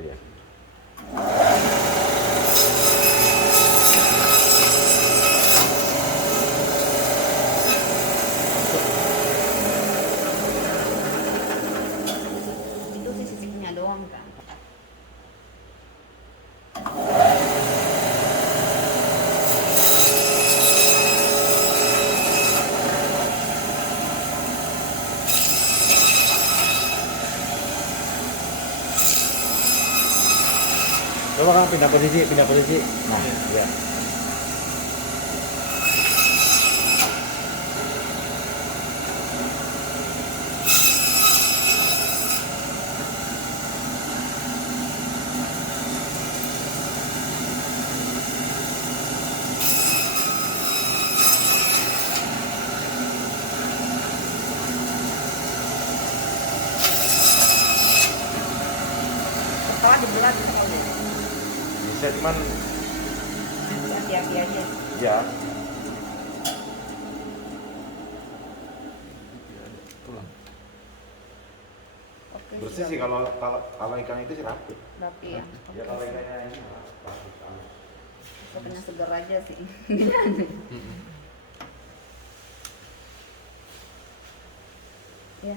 Iya. Itu sih sisinya doang kan. Coba Kang pindah posisi. Nah, ya. Setelah dibelah bisa kali. Bisa cuman Hati-hati aja. ya. Tulang. Oke. Bersih sih siap. kalau ikan itu sih rapi. Rapi ya. Ya kalau Oke. ikannya ini rapi. Pokoknya segar aja sih. Ya.